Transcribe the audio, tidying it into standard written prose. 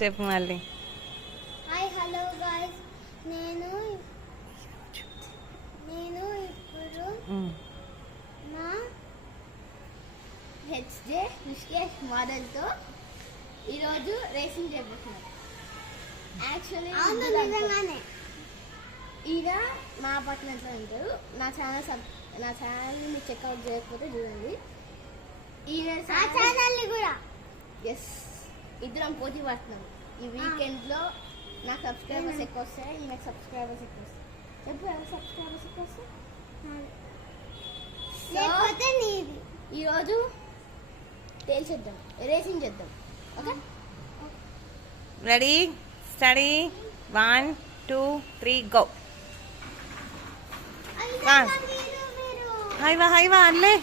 చెప్పు మళ్ళీ. Hi hello guys, నేను ఇప్పుడు నా హెచ్జే రిషికేష్ మోడల్తో ఈరోజు రేసింగ్ చేయబోతున్నాను. యాక్చువల్లీ ఈయన మా అపార్ట్మెంట్లో ఉంటారు. నా ఛానల్ని మీరు చెక్అవుట్ చేయకపోతే చూడండి. ఈయన ఛానల్ని కూడా ఎస్, ఇద్దరం పోటీ పడుతున్నాం. ఈ వీకెండ్లో నాకు సబ్స్క్రైబర్స్ ఎక్కువ వస్తాయి, ఈయనకు సబ్స్క్రైబర్స్ ఎక్కువ వస్తాయి. ఎప్పుడు సబ్స్క్రైబర్స్ ఎక్కువ వస్తాయి ఈరోజు తేల్చేద్దాం, రేసింగ్ చేద్దాం. Okay, ready, steady, 1 2 3 go. హైవా హైవా అల్లే.